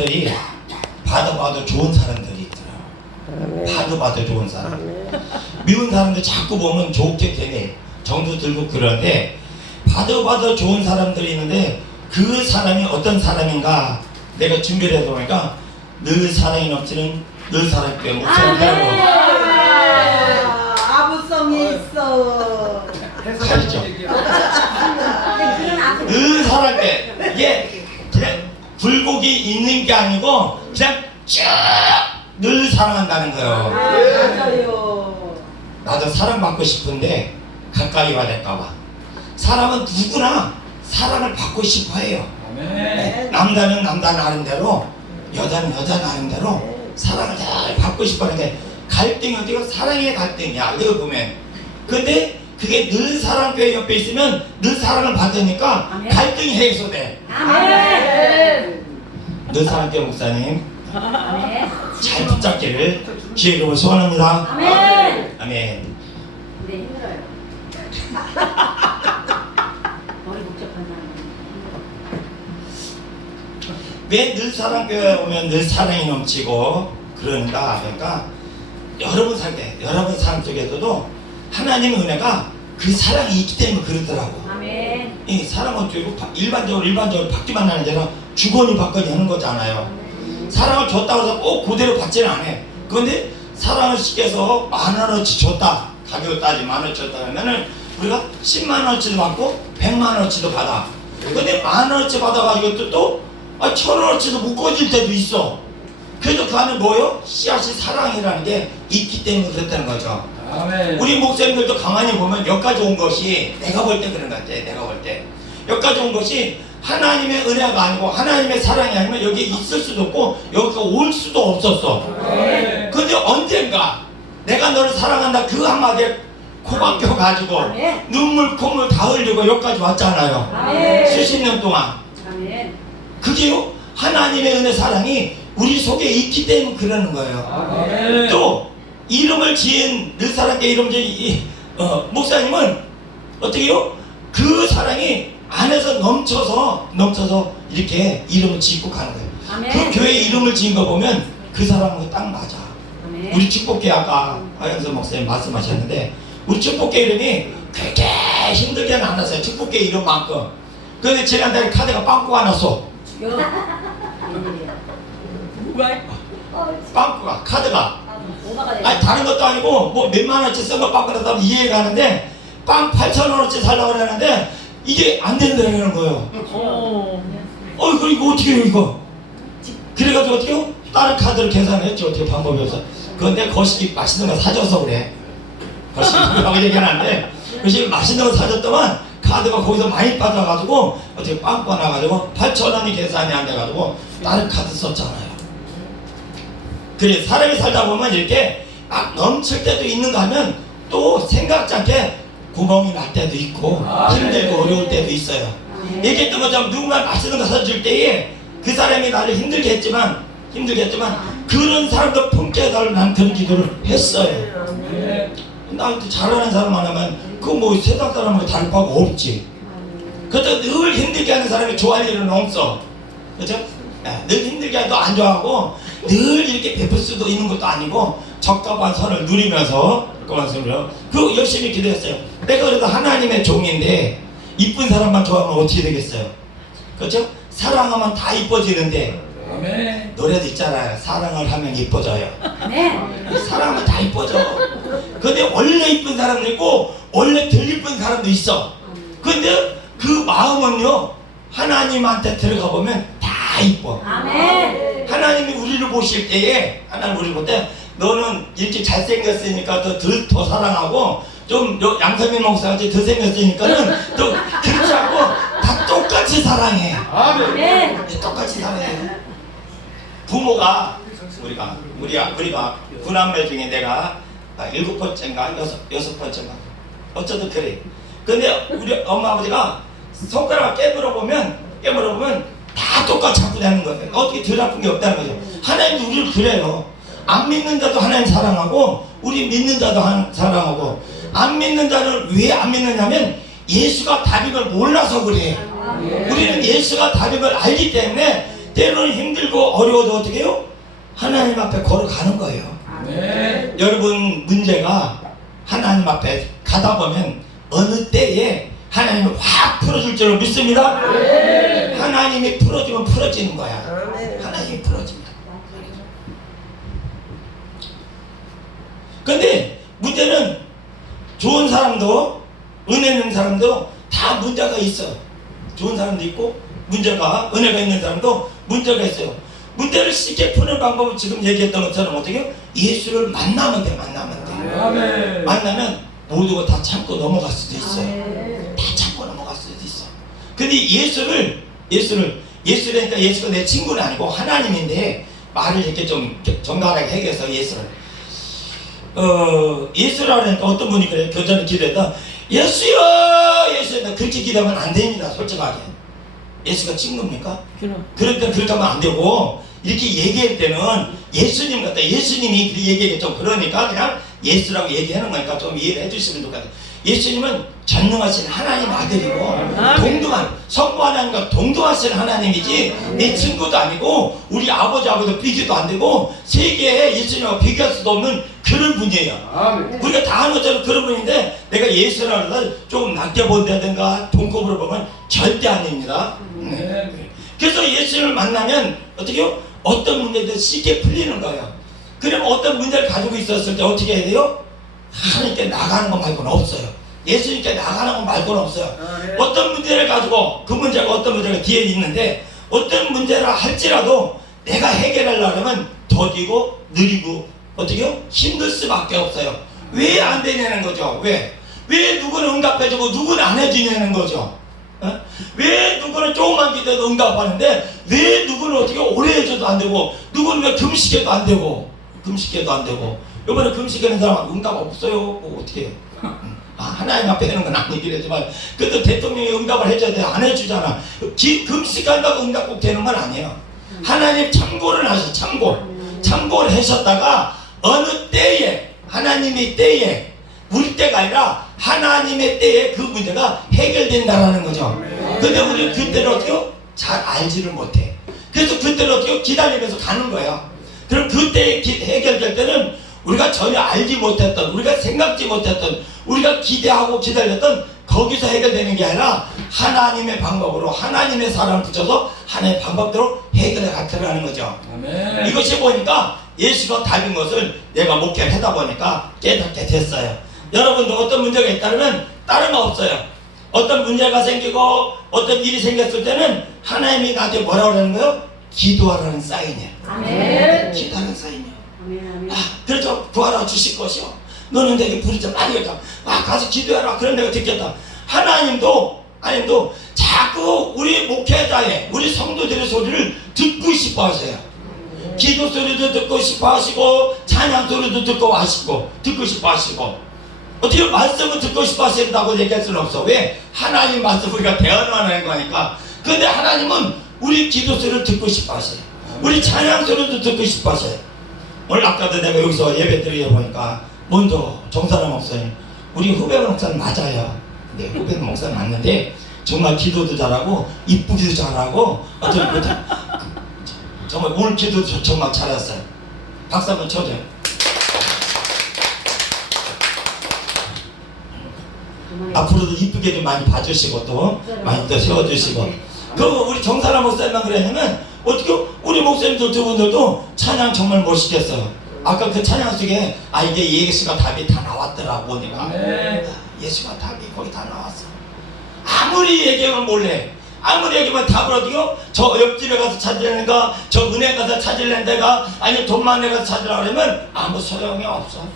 사람들이 봐도 좋은 사람들이 있더라고. 봐도 좋은 사람. 미운 사람들 자꾸 보면 좋게 되네. 정도 들고 그러는데 봐도 좋은 사람들이 있는데 그 사람이 어떤 사람인가 내가 준비를 해서 보니까 늘 사랑이 넘치는 늘 사랑교회 목사님이라고. 아부성이 있어. 가르쳐. 늘 사랑교회. 이게 그냥 굴곡이 있는 게 아니고 그냥 쭉 늘 사랑한다는 거예요. 맞아요. 나도 사랑받고 싶은데 가까이 와야 될까봐. 사람은 누구나 사랑을 받고 싶어 해요. 남자는 남자 나름대로, 여자는 여자 나름대로 사랑을 잘 받고 싶어 하는데 갈등이 어디가 사랑의 갈등이야. 이거 보면. 근데 그게 늘 사랑교회 옆에 있으면 늘 사랑을 받으니까 아멘. 갈등이 해소돼. 아멘. 늘 사랑교회 목사님 아멘. 잘 붙잡기를 주의 이름으로 소원합니다. 아멘. 아멘. 네, 힘들어요. 머리 복잡한 사람. 왜 늘 사랑교회 오면 늘 사랑이 넘치고 그런가? 그러니까 여러분 살 때, 여러분 삶 속에서도 하나님의 은혜가 그 사랑이 있기 때문에 그러더라고. 아멘. 이 사랑은 일반적으로 받기만 하는 게 아니라 주거니 받거니 하는 거잖아요. 사랑을 줬다고 해서 꼭 그대로 받지는 않아. 그런데 사랑을 시켜서 10,000원어치 줬다. 가격을 따지면 10,000원어치 줬다 그러면은 우리가 100,000원어치도 받고 100,000원어치도 받아. 근데 10,000원어치 받아가지고 또 1,000원어치도 묶어질 때도 있어. 그래도 그 안에 뭐요? 씨앗이 사랑이라는 게 있기 때문에 그렇다는 거죠. 아멘. 우리 목사님들도 가만히 보면 여기까지 온 것이 내가 볼 때 그런 것 같아. 내가 볼 때 여기까지 온 것이 하나님의 은혜가 아니고 하나님의 사랑이 아니면 여기에 있을 수도 없고 여기가 올 수도 없었어. 아멘. 근데 언젠가 내가 너를 사랑한다 그 한마디에 코 박혀 가지고 아멘. 눈물 콧물 다 흘리고 여기까지 왔잖아요. 아멘. 수십 년 동안. 아멘. 그게요 하나님의 은혜 사랑이 우리 속에 있기 때문에 그러는 거예요. 아멘. 또 이름을 지은 늘 사랑께 이름 지은 목사님은 어떻게요? 그 사랑이 안에서 넘쳐서 이렇게 이름을 짓고 가는 거예요. 아멘. 그 교회 이름을 지은 거 보면 그 사람하고 딱 맞아. 아멘. 우리 축복회 아까 하영선 목사님 말씀하셨는데 우리 축복회 이름이 그렇게 힘들게는 안 났어요. 축복회 이름만큼. 근데 지난달에 카드가 빵꾸가 났어. 빵꾸가 카드가 오바가 돼. 아니 다른 것도 아니고 뭐 몇만 원어치 쓴 거 빵꾸가 났다면 이해가 가는데 빵 8,000원어치 살려고 그러는데 이게 안 된다는 거예요. 그리고 이거 어떻게 해요 이거. 그래가지고 어떻게 해요? 다른 카드를 계산했죠. 어떻게 방법이 없어. 그런데 거시기 맛있는 거 사줘서 그래. 거시기라고 얘기는 안 돼. 거시기 맛있는 거 사줬더만 카드가 거기서 많이 빠져가지고 어떻게 빵꾸가 나가지고 8,000원이 계산이 안 돼가지고 다른 카드 썼잖아요. 그래 사람이 살다 보면 이렇게 막 넘칠 때도 있는가 하면 또 생각지 않게 구멍이 날 때도 있고 힘들고 어려울 때도 있어요. 얘기했던 것처럼 누군가 맛있는 거 사줄 때에 그 사람이 나를 힘들게 했지만 그런 사람도 품격을 난 그런 기도를 했어요. 나한테 잘하는 사람 하나면 그 뭐 세상 사람하고 다를 바가 없지. 그것도 늘 힘들게 하는 사람이 좋아할 일은 없어. 그렇죠? 늘 힘들게 해도 안 좋아하고 늘 이렇게 베풀 수도 있는 것도 아니고 적합한 선을 누리면서 그 열심히 기도했어요. 내가 그래도 하나님의 종인데 이쁜 사람만 좋아하면 어떻게 되겠어요? 그렇죠? 사랑하면 다 이뻐지는데 아멘. 노래도 있잖아요. 사랑을 하면 이뻐져요. 아멘. 사랑하면 다 이뻐져. 근데 원래 이쁜 사람도 있고 원래 덜 이쁜 사람도 있어. 근데 그 마음은요 하나님한테 들어가 보면 다 이뻐. 아멘. 하나님이 우리를 보실 때에 하나님 우리를 볼 때 너는 이렇게 잘생겼으니까 더 사랑하고 좀 양선민 목사같이 더 생겼으니까는 또 그렇지 않고 다 똑같이 사랑해. 아멘. 똑같이 사랑해. 부모가 우리가 구남매 중에 내가 7번째인가 6번째인가 어쩌든 그래. 근데 우리 엄마 아버지가 손가락 깨물어 보면 다 똑같이 자꾸 되는 거예요. 어떻게 덜 아픈 게 없다는 거죠. 하나님도 우리를 그래요. 안 믿는 자도 하나님 사랑하고 우리 믿는 자도 사랑하고 안 믿는 자를 왜 안 믿느냐면 예수가 답인 걸 몰라서 그래. 우리는 예수가 답인 걸 알기 때문에 때로는 힘들고 어려워도 어떻게 해요? 하나님 앞에 걸어가는 거예요. 아멘. 여러분 문제가 하나님 앞에 가다 보면 어느 때에 하나님이 확 풀어줄 줄을 믿습니다. 하나님이 풀어주면 풀어지는 거야. 하나님이 풀어집니다. 근데 문제는 좋은 사람도 은혜 있는 사람도 다 문제가 있어. 좋은 사람도 있고 문제가 은혜가 있는 사람도 문제가 있어요. 문제를 쉽게 푸는 방법은 지금 얘기했던 것처럼 어떻게 해요? 예수를 만나면 돼. 만나면 돼. 아멘. 만나면 모두가 다 참고 넘어갈 수도 있어요. 다 참고 넘어갈 수도 있어. 근데 예수라니까 예수가 내 친구는 아니고 하나님인데 말을 이렇게 좀 정갈하게 해서 예수를 예수라니까 어떤 분이 그래요. 교전을 기도했다. 예수여 예수여. 그렇게 기도하면 안 됩니다. 솔직하게. 예수가 친구입니까? 그럴 때 그렇게 하면 안 되고 이렇게 얘기할 때는 예수님 같다. 예수님이 얘기하기 좀 그러니까 그냥 예수라고 얘기하는 거니까 좀 이해를 해주시면 좋겠다. 예수님은 전능하신 하나님 아들이고 동등한 성부 하나님과 동등하신 하나님이지 내 친구도 아니고 우리 아버지하고도 비교도 안 되고 세계에 예수님하고 비교할 수도 없는 그런 분이에요. 아멘. 우리가 다 아는 것처럼 그런 분인데 내가 예수라는 걸 조금 낮게 본다든가 동급으로 보면 절대 아닙니다. 그래서 예수님을 만나면 어떻게 해요? 어떤 문제도 쉽게 풀리는 거예요. 그러면 어떤 문제를 가지고 있었을 때 어떻게 해야 돼요? 하나님께 나가는 것 말고는 없어요. 예수님께 나가는 것 말고는 없어요. 어떤 문제를 가지고 그 문제가 어떤 문제가 뒤에 있는데 어떤 문제라 할지라도 내가 해결하려고 하면 더디고 느리고 어떻게 해요? 힘들 수밖에 없어요. 왜 안 되냐는 거죠. 왜 누구는 응답해주고 누구는 안 해주냐는 거죠. 왜 누구는 조금만 기도해도 응답하는데 왜 누구는 어떻게 오래 해줘도 안 되고 누구는 왜 금식해도 안 되고 이번에 금식하는 사람 응답 없어요. 뭐 어떻게 해요? 하나님 앞에 되는 건 아니긴 하지만 그래도 대통령이 응답을 해줘야 돼. 안 해주잖아. 금식한다고 응답 꼭 되는 건 아니에요. 하나님 참고를 하셔. 참고를 하셨다가 어느 때에 하나님의 때에 우리 때가 아니라 하나님의 때에 그 문제가 해결된다라는 거죠. 근데 우리는 그때를 어떻게 잘 알지를 못해. 그래서 그때를 어떻게 기다리면서 가는 거야. 그럼 그때 해결될 때는 우리가 전혀 알지 못했던, 우리가 생각지 못했던, 우리가 기대하고 기다렸던 거기서 해결되는 게 아니라 하나님의 방법으로 하나님의 사랑을 붙여서 하나님의 방법대로 해결해 가더라는 거죠. 아멘. 이것이 보니까 예수가 답인 것을 내가 목회를 하다 보니까 깨닫게 됐어요. 여러분도 어떤 문제가 있다면 다른 거 없어요. 어떤 문제가 생기고 어떤 일이 생겼을 때는 하나님이 나한테 뭐라고 그러는 거예요? 기도하라는 사인이에요. 아멘. 기도하라는 사인이에요. 아멘. 그래서 구하라 주실 것이요. 너는 내게 부르자 많이 했다. 가서 기도해라. 그럼 내가 듣겠다. 하나님도 자꾸 우리 목회자의 우리 성도들의 소리를 듣고 싶어 하세요. 기도 소리도 듣고 싶어 하시고 찬양 소리도 듣고 싶어 하시고 어떻게 말씀을 듣고 싶어 하신다고 얘기할 수는 없어. 왜? 하나님 말씀 우리가 대언하는 거니까. 근데 하나님은 우리 기도 소리를 듣고 싶어 하세요. 우리 찬양 소리도 듣고 싶어 하세요. 오늘 아까도 내가 여기서 예배 드리다 보니까 먼저 정사람 목사님, 우리 후배 목사님 맞아요. 네, 후배 목사님 맞는데 정말 기도도 잘하고 이쁘기도 잘하고 정말 오늘 기도도 정말 잘했어요. 박수 한번 쳐줘요. 앞으로도 이쁘게 좀 많이 봐주시고 또 많이 또 세워주시고. 그리고 우리 정사람 목사님만 그러냐면 어떻게 우리 목사님들 두 분들도 찬양 정말 멋있겠어요. 아까 그 찬양 속에 이게 예수가 답이 다 나왔더라고 보니까. 예수가 답이 거기 다 나왔어. 아무리 얘기하면 몰래 아무리 얘기하면 답을 어디요? 저 옆집에 가서 찾으려는가 저 은행 가서 찾으려는 데가 아니면 돈만 내가서 찾으려고 하면 아무 소용이 없어.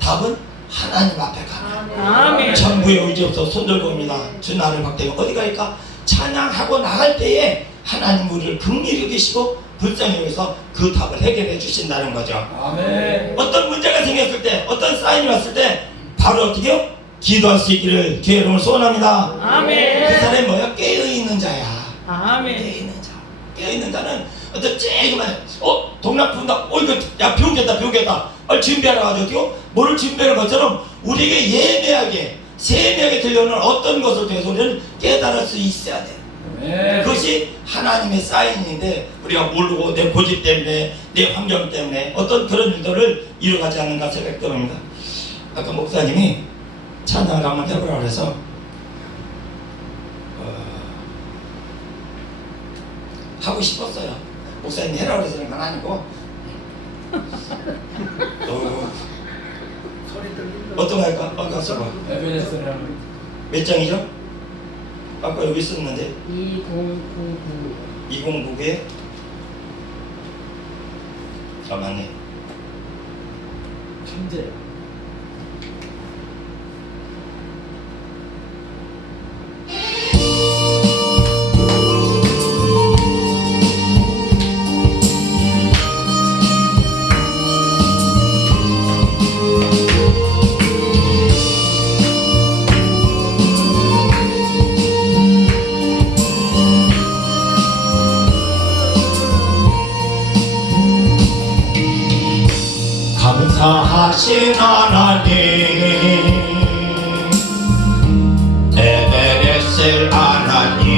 답은 하나님 앞에 가면 전부의 의지 없어 손 들고 옵니다. 주 나를 박대면 어디 갈까? 찬양하고 나갈 때에 하나님 우리를 긍휼히 여기시고 불쌍히 여기서 그 답을 해결해 주신다는 거죠. 아멘. 어떤 문제가 생겼을 때 어떤 사인이 왔을 때 바로 어떻게 해요? 기도할 수 있기를 주의 이름으로 소원합니다. 아멘. 그 사람이 뭐야? 깨어있는 자야. 아멘. 깨어있는 자. 깨어있는 자는 어떤 쬐기만 동락 분다. 이거 야 비오겠다. 빨리 준비하라 가지고 뭐를 준비하는 것처럼 우리에게 예매하게 세미하게 들려오는 어떤 것을 통해서 우리는 깨달을 수 있어야 돼. 아멘. 그것이 하나님의 사인인데 우리가 모르고 내 고집 때문에 내 환경 때문에 어떤 그런 일들을 이루어가지 않는가 생각됩니다. 아까 목사님이 찬양을 한번 해보라 그래서 하고 싶었어요. 목사님 해라 그래서 그런 건 아니고 어떤 거 할까? 아까 써봐. 에베레스트라는 몇 장이죠? 아까 여기 썼는데 2099 2099에 아 맞네. 천재. 감사하신 하나님 에베레스 하나님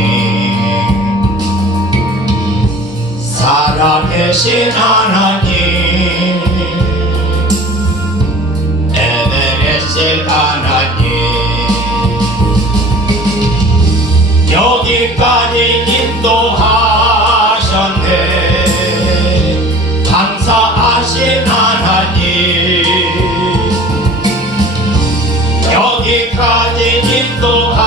살아계신 하나님 에베레스 하나님 여기까지 인도하셨네 감사하신 하나님 여기까지 인도하셨네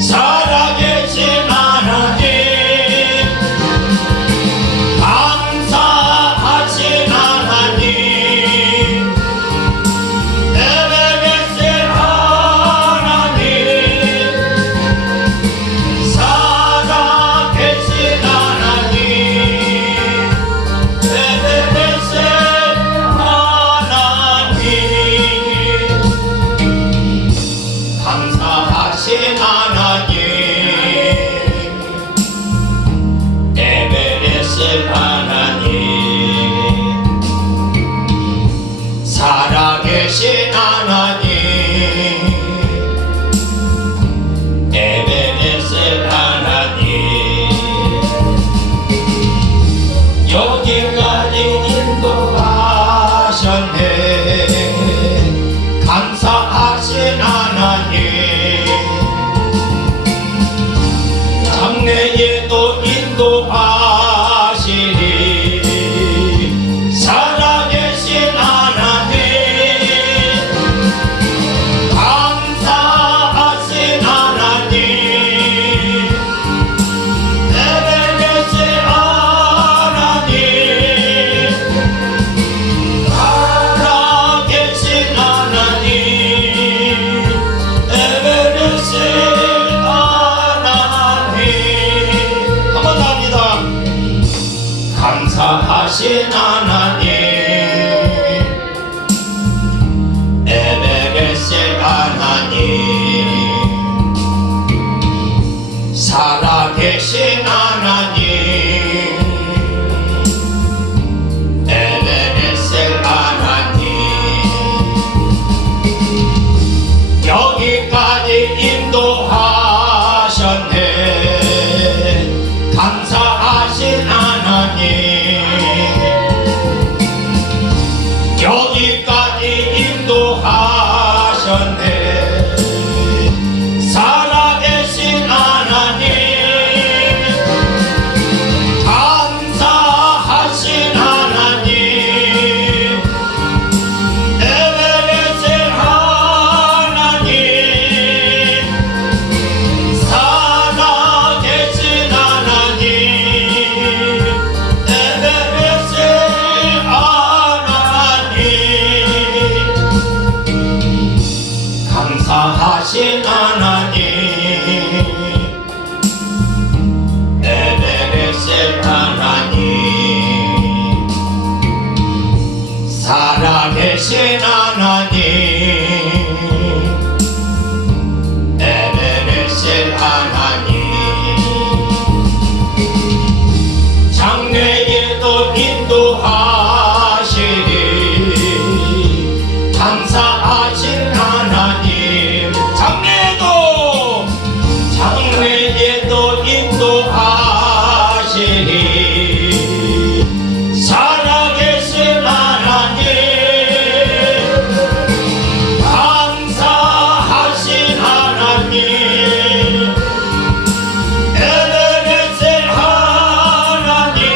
살아계신 하나님 감사하신 하나님 에베레스 하나님 살아계신 하나님 에베레스 하나님 감사하신 하나님 에베레스 하나님 살아계신 하나님 에베레스 하나님 여기까지 인도하셨네 감사하신 하나님 장래에도 인도하시니 살아계신 하나님 감사하신 하나님 에베레스 하나님 살아계신 하나님 에베레스 하나님 한 번 더 합니다. 감사하신 하나님 에베레스 하나님 살아계신 하나님 에베레스 하나님 여기까지 인도하셨네 감사하신 하나님 하나님 에베네셀 하나님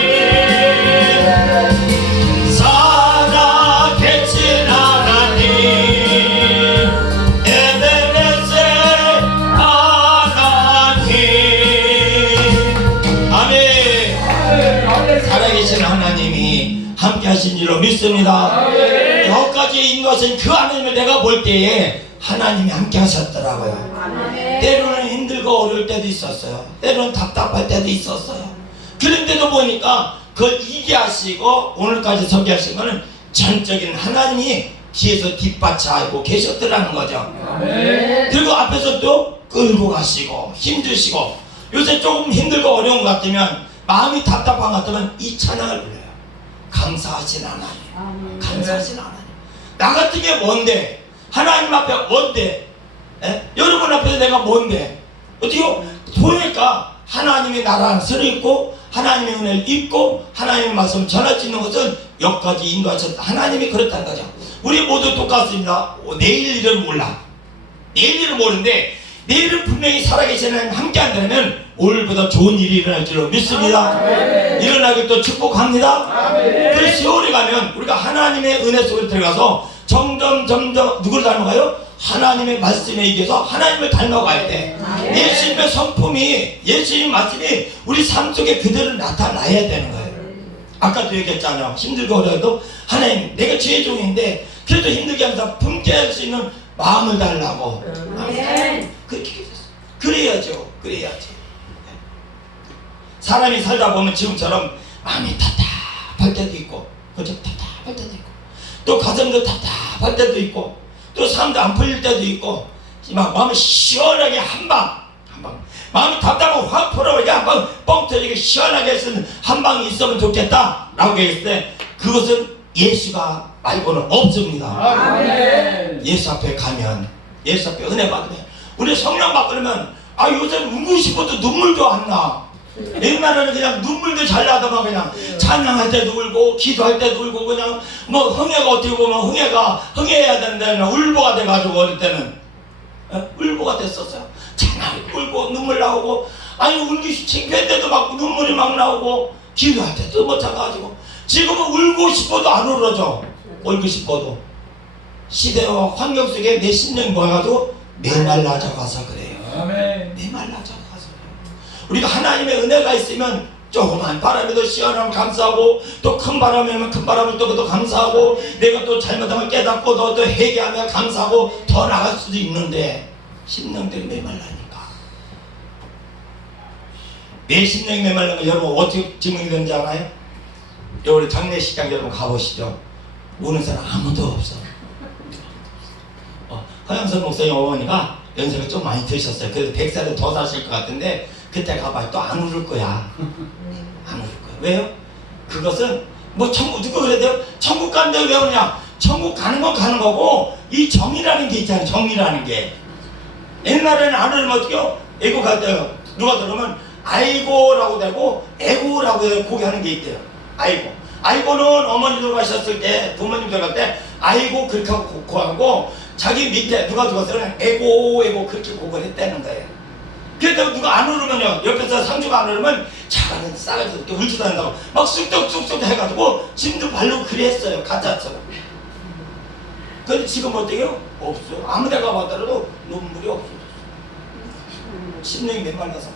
살아계신 하나님 에베네셀 하나님 아멘. 살아계신 하나님이 함께 하신 줄로 믿습니다. 여기까지 인도하신 그 하나님을 내가 볼 때에 하나님이 함께 하셨더라고요. 때로는 힘들고 어려울 때도 있었어요. 때로는 답답할 때도 있었어요. 그런데도 보니까 그걸 이게 하시고 오늘까지 서게 하신 거는 전적인 하나님이 뒤에서 뒷받침하고 계셨더라는 거죠. 그리고 앞에서 또 끌고 가시고 힘주시고 요새 조금 힘들고 어려운 것 같으면 마음이 답답한 것 같으면 이 찬양을 불러요. 감사하신 하나님, 감사하신 하나님. 나 같은 게 뭔데? 하나님 앞에 뭔데? 에? 여러분 앞에서 내가 뭔데? 어떻게요? 보니까 하나님이 나라는 서로 있고 하나님의 은혜를 입고 하나님의 말씀을 전할 수 있는 것은 여기까지 인도하셨다. 하나님이 그렇다는 거죠. 우리 모두 똑같습니다. 내일 일은 몰라. 내일 일은 모르는데 내일은 분명히 살아계신 하나님 함께 한다면 오늘보다 좋은 일이 일어날 줄로 믿습니다. 일어나길 또 축복합니다. 그 세월이 가면 우리가 하나님의 은혜 속에 들어가서 점점 누구를 닮아가요? 하나님의 말씀에 의해서 하나님을 닮아가야 돼. 예수님의 성품이 예수님 말씀이 우리 삶 속에 그대로 나타나야 되는 거예요. 아까도 얘기했잖아요. 힘들고 어려도 하나님 내가 죄의 종인데 그래도 힘들게 하면서 품게 할 수 있는 마음을 달라고. 그렇게 그래야죠. 그래야지. 사람이 살다 보면 지금처럼 마음이 답답할 때도 있고 그죠? 답답할 때도 있고 또 가정도 답답할 때도 있고 또 삶도 안 풀릴 때도 있고 막 마음이 시원하게 한방 마음이 답답하고 확 풀어버리게 한방 뻥 터지게 시원하게 쓰는 한방이 있으면 좋겠다 라고 얘기했을 때 그것은 예수가 말고는 없습니다. 아멘. 예수 앞에 가면 예수 앞에 은혜 받으면 우리 성령 받으면 요새 울고 싶어도 눈물도 안 나. 옛날에는 그냥 눈물도 잘 나다가 그냥 찬양할 때도 울고 기도할 때도 울고 그냥 뭐 흥해가 어떻게 보면 흥해야 되는데 그냥 울보가 돼가지고 어릴 때는 울보가 됐었어요. 찬양 울고 눈물 나오고 울기 창피한데도 막 눈물이 막 나오고 기도할 때도 못 참아가지고 지금은 울고 싶어도 안 울어져. 울고 싶어도 시대와 환경 속에 내 심령이 모여가지고 메말라져 가서 그래요. 아멘. 메말라져 가서 우리가 하나님의 은혜가 있으면 조그만 바람에도 시원하면 감사하고 또 큰 바람이면 큰 바람을 또 감사하고 내가 또 잘못하면 깨닫고 또 회개하면 감사하고 더 나갈 수도 있는데 심령들이 메말라니까 내 심령이 메말른 거 여러분 어떻게 증명이 되는지 알아요? 우리 장례식장 여러분 가보시죠. 우는 사람 아무도 없어. 허영선 목사님 어머니가 연세가 좀 많이 드셨어요. 그래서 100살은 더 사실 것 같은데 그때 가봐야 또 안 울을 거야. 안 울을 거야. 왜요? 그것은 뭐 천국 누가 그래도요? 천국 가는데 왜 오냐? 천국 가는 건 가는 거고 이 정이라는 게 있잖아요. 정이라는 게 옛날에는 안 울면 어떡해요? 애고 갈 때요. 누가 들으면 아이고라고 되고 애고라고 고개하는 게 있대요. 아이고는 어머니 돌아가셨을 때 부모님 돌아갈 때 아이고 그렇게 하고 고하고 자기 밑에 누가 죽었으면 애고 그렇게 고걸 했다는 거예요. 그래도 누가 안 울으면요 옆에서 상주가 안 울으면 차가는 싸가지고 이렇게 울지도 않는다고 막 쑥쑥쑥쑥 해가지고 짐도 발로 그랬어요. 가짜처럼. 근데 지금 어때요? 없어요. 아무 데가 봤더라도 눈물이 없어졌어요. 심령이 메말라서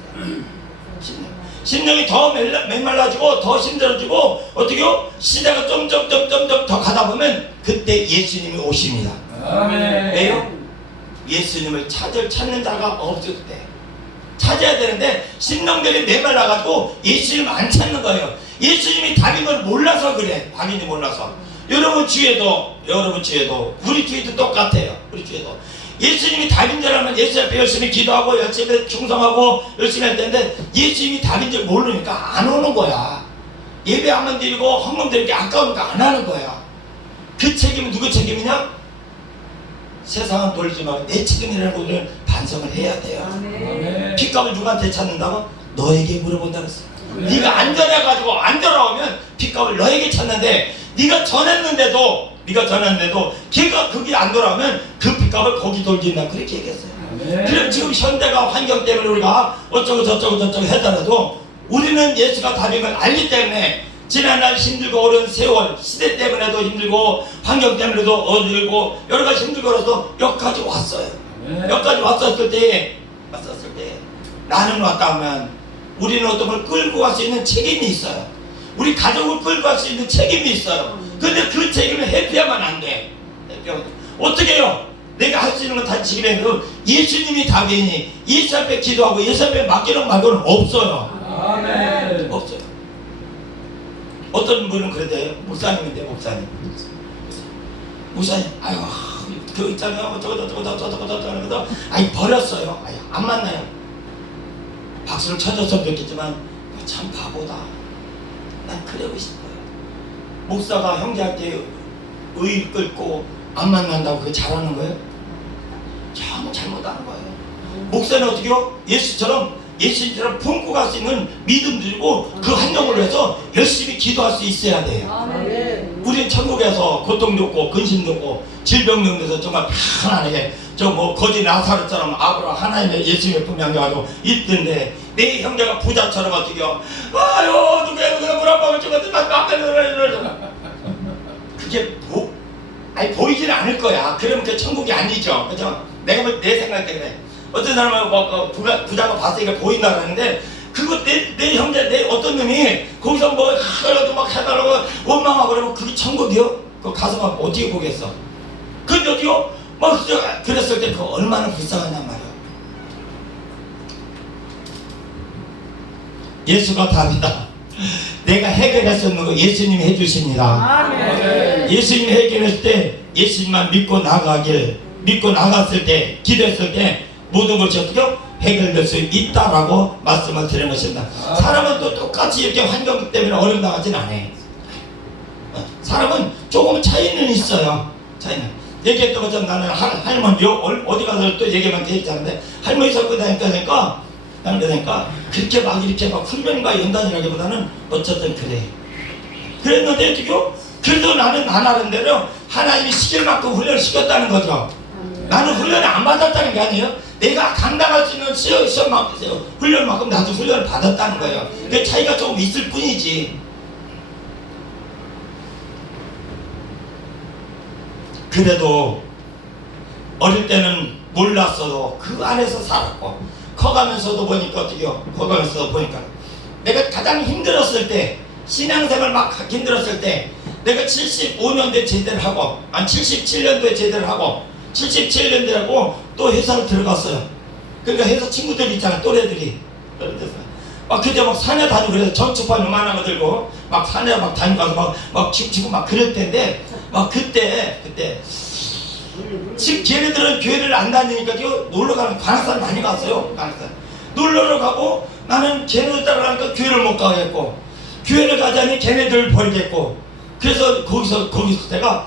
심령이 더 메말라지고 더 힘들어지고 어떻게요? 시대가 점점 더 가다 보면 그때 예수님이 오십니다. 아멘. 왜요? 예수님을 찾는 자가 없을 때 찾아야 되는데 심령들이 메말라가지고 예수님을 안 찾는 거예요. 예수님이 답인 걸 몰라서 그래. 확인이 몰라서. 여러분 주위에도 우리 주위도 똑같아요. 우리 주위에도 예수님이 답인 줄 알면 예수 앞에 열심히 기도하고 열심히 충성하고 열심히 할 텐데 예수님이 답인 줄 모르니까 안 오는 거야. 예배 한번 드리고 헌금 드리기 아까우니까 안 하는 거야. 그 책임은 누구 책임이냐? 세상은 돌리지 말고 내 책임이라는 것을 반성을 해야 돼요. 아멘. 핏값을 누구한테 찾는다고? 너에게 물어본다 그랬어. 네가 안 전해가지고 안 돌아오면 핏값을 너에게 찾는데 네가 전했는데도 걔가 그게 안 돌아오면 그 핏값을 거기 돌린다 그렇게 얘기했어요. 네. 그럼 지금 현대가 환경 때문에 우리가 어쩌고 저쩌고 하더라도 우리는 예수가 답인 걸 알기 때문에 지난날 힘들고 오랜 세월 시대 때문에도 힘들고 환경 때문에도 어들고 여러 가지 힘들고 그래서 여기까지 왔어요. 네. 여기까지 왔었을 때 나는 왔다 하면 우리는 어떤 걸 끌고 갈 수 있는 책임이 있어요. 우리 가족을 끌고 갈 수 있는 책임이 있어요. 근데 그 책임을 회피하면 안 돼. 어떻게 해요? 내가 할 수 있는 건 다 지금에도 예수님이 답이니 예수 앞에 기도하고 예수 앞에 맡기는 말고는 없어요. 아멘. 없어요. 어떤 분은 그래도 목사님인데 목사님 아유 그 있잖아요 저거 아니 버렸어요. 아유 안 만나요. 박수를 쳐줬으면 좋겠지만 참 바보다. 난 그러고 싶어요. 목사가 형제한테 의를 끌고 안 만난다고 그거 잘하는 거예요? 참 잘못하는 거예요. 목사는 어떻게요? 예수님처럼 품고 갈 수 있는 믿음 들고 그 한영을 위해서 열심히 기도할 수 있어야 돼요. 아멘. 우리는 천국에서 고통도 없고 근심도 없고 질병도 없어서 정말 편안하게 저 뭐 거지 나사렛처럼 아브라 하나님의 예수님의 품에 안겨가지고 있던데 내 형제가 부자처럼 어떻게요? 아유 누구야 물한방울 찍었더니 그게 아니 보이지는 않을 거야. 그러면 그 천국이 아니죠. 그죠? 내가 내 생각 때문에 어떤 사람은 뭐 부자가 봤으니까 보인다 그러는데 그거 내 형제 내 어떤 놈이 거기서 뭐 하더라도 막 해달라고 원망하고 그러면 그게 천국이요? 그 가서 막 어떻게 보겠어? 근데 어디요? 막 그랬을 때 그 얼마나 불쌍하냔 말이야. 예수가 답이다. 내가 해결할 수 없는 거 예수님이 해주십니다. 아멘. 예수님이 해결했을 때 예수님만 믿고 나갔을 때 기도했을 때 모든 것이 어떻게 해결될 수 있다라고 말씀을 드리는 것입니다. 사람은 또 똑같이 이렇게 환경 때문에 어려움 나가진 않아요. 사람은 조금 차이는 있어요. 차이는. 얘기했던 것처럼 나는 할머니 어디 가서 또 얘기만 되겠다는데 할머니 설교 다니니까 그렇게 막 이렇게 막 훈련과 연단이라기보다는 어쨌든 그래. 그랬는데 어떻게요? 그래도 나는 나 나름대로 하나님이 시킬 만큼 훈련을 시켰다는 거죠. 나는 훈련을 안 받았다는 게 아니에요. 내가 감당할 수 있는 시험만큼 훈련만큼 나도 훈련을 받았다는 거예요. 그 차이가 조금 있을 뿐이지. 그래도 어릴 때는 몰랐어도 그 안에서 살았고 커가면서도 보니까 어떻게요? 커가면서도 보니까 내가 가장 힘들었을 때 신앙생활 막 힘들었을 때 내가 75년도에 제대를 하고 77년도에 제대를 하고 77년도에 하고 또 회사를 들어갔어요. 그러니까 회사 친구들이 있잖아. 또래들이 막 그때 막 산에 다니고 그래서 전축판 요만한 거 들고 막 산에 막 다니고 가서 막 춤추고 막 그럴 때인데 막 그때 지금 걔네들은 교회를 안 다니니까 놀러가는 관악산 많이 갔어요. 관악산 놀러를 가고 나는 걔네들 따라가니까 교회를 못 가겠고 교회를 가자니 걔네들을 버리겠고 그래서 거기서 내가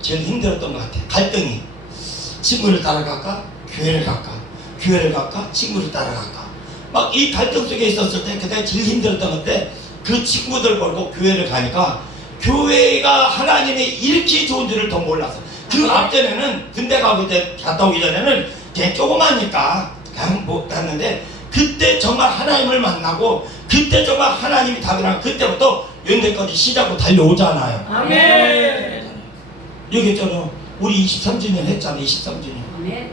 제일 힘들었던 것 같아. 갈등이 친구를 따라갈까 교회를 갈까 친구를 따라갈까 막 이 갈등 속에 있었을 때 그때 제일 힘들었던 건데 그 친구들 버리고 교회를 가니까 교회가 하나님이 이렇게 좋은 줄을 더 몰랐어. 그 앞전에는 군대 갔다 오기 전에는 그냥 조그마니까 그냥 못 갔는데 그때 정말 하나님을 만나고 그때 정말 하나님이 답이랑 그때부터 연대까지 시작으로 달려오잖아요. 아멘. 얘기했잖아. 우리 23주년 했잖아. 23주년. 아멘.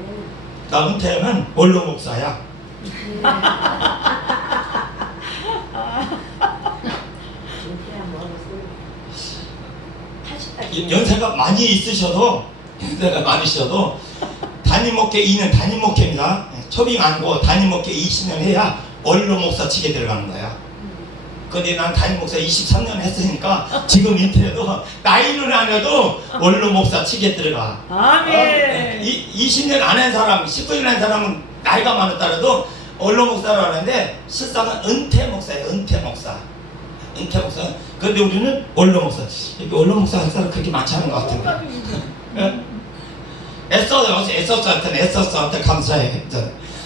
나 은퇴는 원로 목사야. 연세가 많이 있으셔도 담임 목회 2년 담임 목회입니다. 초빙 아니고 담임 목회 20년 해야 원로 목사 측에 들어가는 거야. 근데 난 담임 목사 23년 했으니까 지금 인터넷도 나이는 안 해도 원로 목사 측에 들어가. 아멘. 20년 안 한 사람, 19년 한 사람은 나이가 많았다라도 원로 목사라고 하는데 실상은 은퇴 목사예요. 은퇴 목사. 근데 우리는 원로 목사. 원로 목사 할 사람 그렇게 많지 않은 것 같은데. 애썼어. 한테 감사해.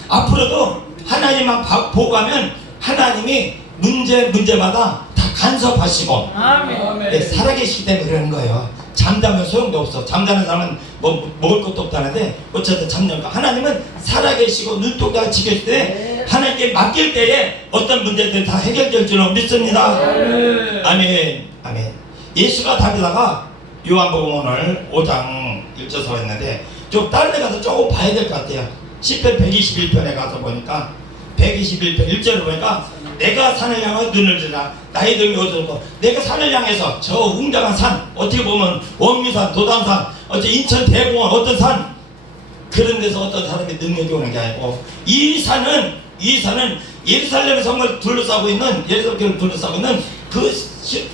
앞으로도 하나님만 보고 가면 하나님이 문제마다 다 간섭하시고 아멘. 살아계시기 때문에 그러는 거예요. 잠자면 소용도 없어. 잠자는 사람은 뭐 먹을 것도 없다는데 어쨌든 잠자니까 하나님은 살아계시고 눈동자가 지켜질 때 하나님께 맡길 때에 어떤 문제들 다 해결될 줄로 믿습니다. 아멘. 아멘. 예수가 답에다가 요한복음 오늘 5장 1절서 했는데 좀 다른 데 가서 조금 봐야 될 것 같아요. 시편 121편에 가서 보니까 121편 1절을 보니까 내가 산을 향하여 눈을 들라 나의 등이 어두워. 내가 산을 향해서 저 웅장한 산, 어떻게 보면 원미산, 도단산, 어째 인천 대공원 어떤 산, 그런 데서 어떤 사람이 능력이 오는 게 아니고 이 산은 예루살렘 성을 둘러싸고 있는 예루살렘을 둘러싸고 있는 그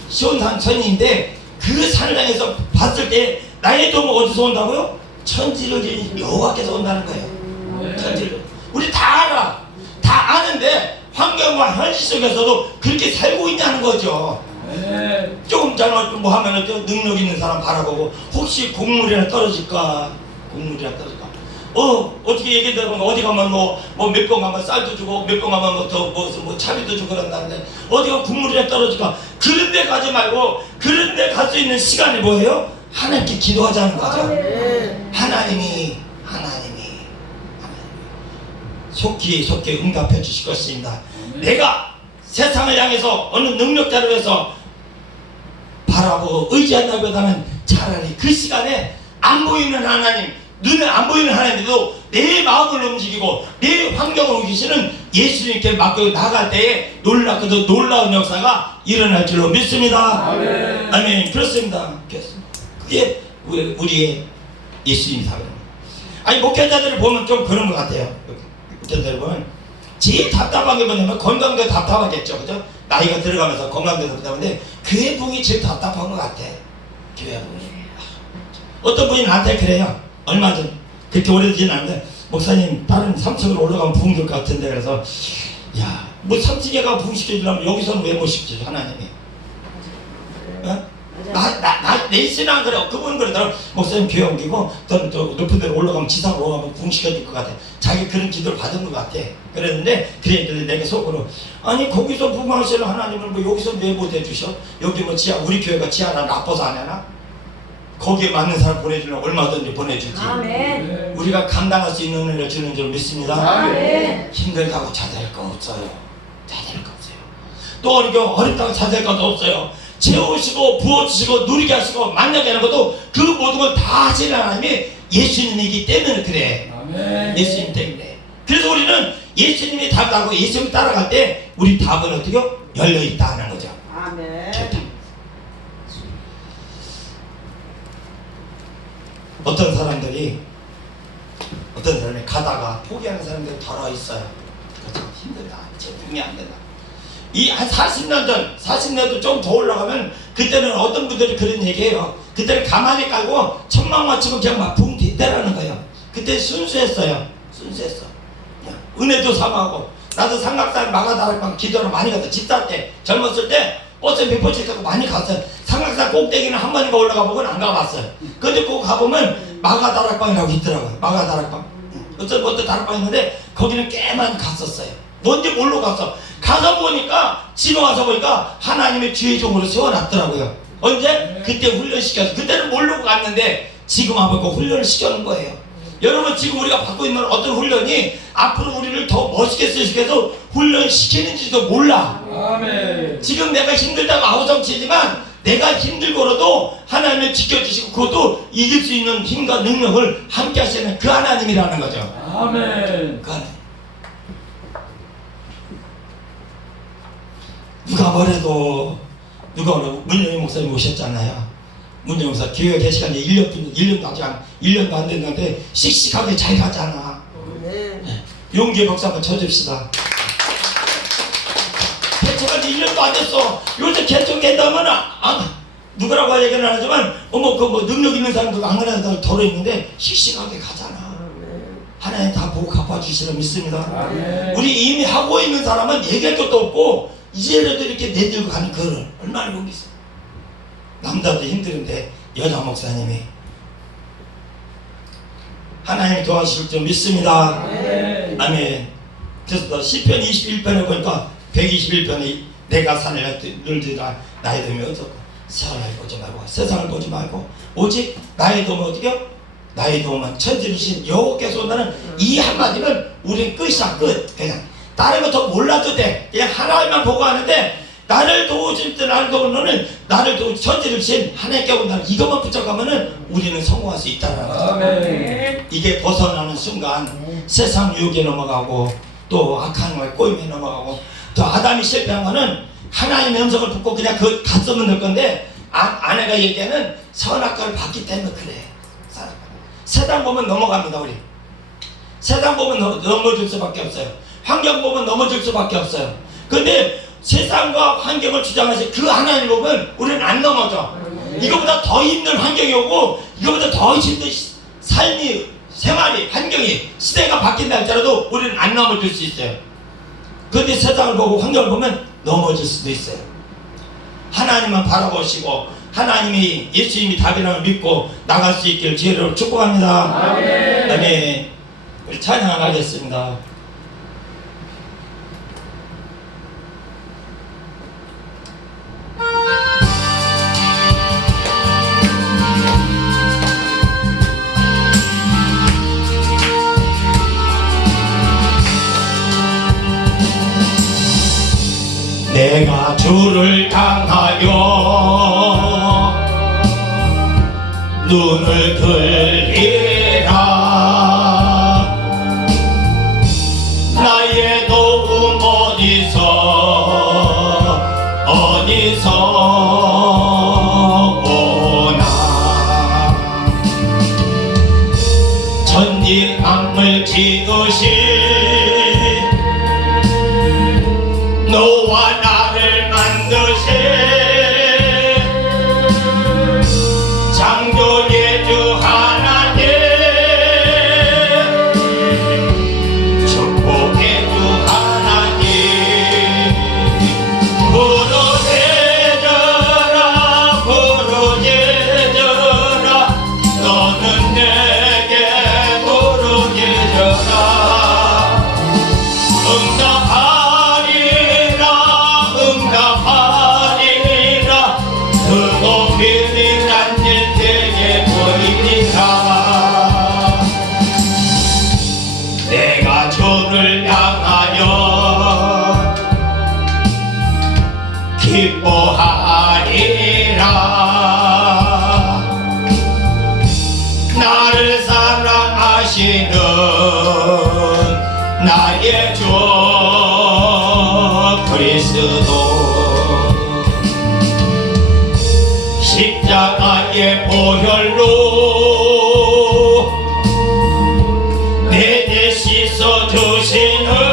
시온산 천인데 그 산을 향해서 봤을 때 나의 도움은 어디서 온다고요? 천지를 지은 여호와께서 온다는 거예요. 천지를 우리 다 알아. 다 아는데 환경과 현실 속에서도 그렇게 살고 있냐는 거죠. 조금 잘못 뭐 하면은 또 능력 있는 사람 바라보고 혹시 곡물이나 떨어질까? 곡물이나 떨어질까? 어떻게 얘기 들어보면 어디 가면 뭐 몇 번 가면 쌀도 주고 몇 번 가면 뭐 차비도 주고 그런다는데 어디 가면 국물이나 떨어질까? 그런 데 가지 말고 그런 데 갈 수 있는 시간이 뭐예요? 하나님께 기도하자는 거죠. 하나님이 속히 응답해 주실 것입니다. 내가 세상을 향해서 어느 능력자로 해서 바라보고 의지한다기보다는 차라리 그 시간에 안 보이는 하나님, 눈에 안 보이는 하나님도 내 마음을 움직이고 내 환경을 움직이시는 예수님께 맡겨 나갈 때에 놀랍고도 놀라운 역사가 일어날 줄로 믿습니다. 아멘. 아멘. 그렇습니다. 그게 우리의 예수님이 사는 거예요. 아니 목회자들을 보면 좀 그런 것 같아요. 목회자들 보면 제일 답답한 게 뭐냐면 건강도 답답하겠죠, 그죠? 나이가 들어가면서 건강도 답답한데 교회 부흥이 제일 답답한 것 같아. 교회 부흥이. 어떤 분이 나한테 그래요. 얼마 전 그렇게 오래되진 않는데 목사님 다른 3층으로 올라가면 부흥 될 것 같은데 그래서 야, 뭐 3층에 가 부흥 시켜주려면 여기서는 왜 못 시키죠, 하나님이? 어? 내 신앙 그래. 그분은 그러더라고. 목사님 교회 옮기고 더 높은 데로 올라가면 지상으로 올라가면 부흥시켜줄 것 같아. 자기 그런 기도를 받은 것 같아. 그랬는데 그랬더니 내가 속으로 아니 거기서 부흥하시는 하나님은 뭐 여기서 왜 못 해주셔? 여기 뭐 지하 우리 교회가 지하나 나빠서 안 하나? 거기에 맞는 사람 보내주려면 얼마든지 보내주지. 아멘. 우리가 감당할 수 있는 은혜를 주는 줄 믿습니다. 아멘. 힘들다고 자제할 거 없어요. 자제할 거 없어요. 또 어렵다고 자제할 것도 없어요. 채우시고 부어주시고 누리게 하시고 만나게 하는 것도 그 모든 걸 다 하시는 하나님이 예수님이기 때문에 그래. 아멘. 예수님 때문에. 그래서 우리는 예수님이 답하고 예수님 따라갈 때 우리 답은 어떻게 열려있다 하는 거죠. 아멘. 어떤 사람이 가다가 포기하는 사람들이 더러 있어요. 그래서 힘들다. 집중이 안 된다. 이 한 40년 좀 더 올라가면 그때는 어떤 분들이 그런 얘기해요. 그때는 가만히 깔고 천막 맞추면 그냥 막 붕 뒤때라는 거예요. 그때 순수했어요. 그냥 은혜도 삼하고 나도 삼각산 마가다락방 기도를 많이 갔어. 집사 때 젊었을 때 버스 몇 번씩 타고 많이 갔어요. 삼각산 꼭대기는 한 번인가 올라가 보고는 안 가봤어요. 근데 꼭 가보면 마가다락방이라고 있더라고요. 마가다락방. 어떤 다락방 있는데 거기는 꽤 많이 갔었어요. 뭔지 모르고 갔어. 가서 보니까 집에 와서 보니까 하나님의 주의종으로 세워놨더라고요. 언제? 그때 훈련시켜서. 그때는 모르고 갔는데 지금 한번 그 훈련을 시켜놓은 거예요. 여러분 지금 우리가 받고 있는 어떤 훈련이 앞으로 우리를 더 멋있게 쓰시켜서 훈련시키는지도 몰라. 아멘. 지금 내가 힘들다고 아우성치지만 내가 힘들고라도 하나님을 지켜주시고 그것도 이길 수 있는 힘과 능력을 함께 하시는 그 하나님이라는 거죠. 아멘. 그 하나님. 누가 뭐래도 문영희 목사님 오셨잖아요. 문영희 목사 교회가 계시간 이제 1년도 안 됐는데 씩씩하게 잘 가잖아. 네. 용기의 박수 한번 쳐줍시다. 개척한 지 1년도 안 됐어. 요새 개척했다면 누구라고 얘기는 안 하지만 능력 있는 사람도 안 그러는 사람 덜어 있는데 씩씩하게 가잖아. 하나님 다 보고 갚아주시라 믿습니다. 아멘. 우리 이미 하고 있는 사람은 얘기할 것도 없고 이제라도 이렇게 내들고 가는 그걸 얼마나 용기 있어. 남자도 힘드는데 여자 목사님이 하나님이 도와주실 줄 믿습니다. 아멘. 아멘. 그래서 시편 21편에 보니까 121편에 내가 산을 늘리라 나의 됨이 어떻고 사람을 보지 말고 세상을 보지 말고 오직 나의 도움은 어떻게요? 나의 도움은 천지르신 여호와께서 온다는 이 한마디는 우린 끝이야. 끝. 그냥 다른 거 더 몰라도 돼. 그냥 하나님만 보고 하는데 나를 도우실 때 나를 도우는 너는 나를 도우 천지르신 하나님께 온다는 이것만 붙잡으면은 우리는 성공할 수 있다는 거죠. 아멘. 이게 벗어나는 순간 세상 유혹에 넘어가고 또 악한 거에 꼬임에 넘어가고 또 아담이 실패한 거는 하나님의 음성을 듣고 그냥 그 갔으면 될 건데 아내가 얘기하는 선악과를 봤기 때문에 그래. 세상 보면 넘어갑니다. 우리 세상 보면 넘어질 수밖에 없어요. 환경 보면 넘어질 수밖에 없어요. 근데 세상과 환경을 주장하신 그 하나님 보면 우리는 안 넘어져. 이거보다 더 힘든 환경이 오고 이거보다 더 힘든 삶이 생활이 환경이 시대가 바뀐다 할지라도 우리는 안 넘어질 수 있어요. 그런데 세상을 보고 환경을 보면 넘어질 수도 있어요. 하나님만 바라보시고 하나님이 예수님이 답이라고 믿고 나갈 수 있기를 주의로 축복합니다. 아멘. 아멘. 우리 찬양하겠습니다. 내가 주를 향하여 눈을 들리라. 나의 도움 어디서 오나. 천지 만물 지으신 너와 나를 만드신 창조의 주 하나님, 축복의 주 하나님, 부르짖어라 부르짖어라 너는 내게 부르짖어라. 응답하리라 그도 비밀한 일 되게 보이리라. 내가 주를 향하여 기뻐하리라. 나를 사랑하시는 나의 주 그리스도 십자가의 보혈로 내 죄 씻어 주시는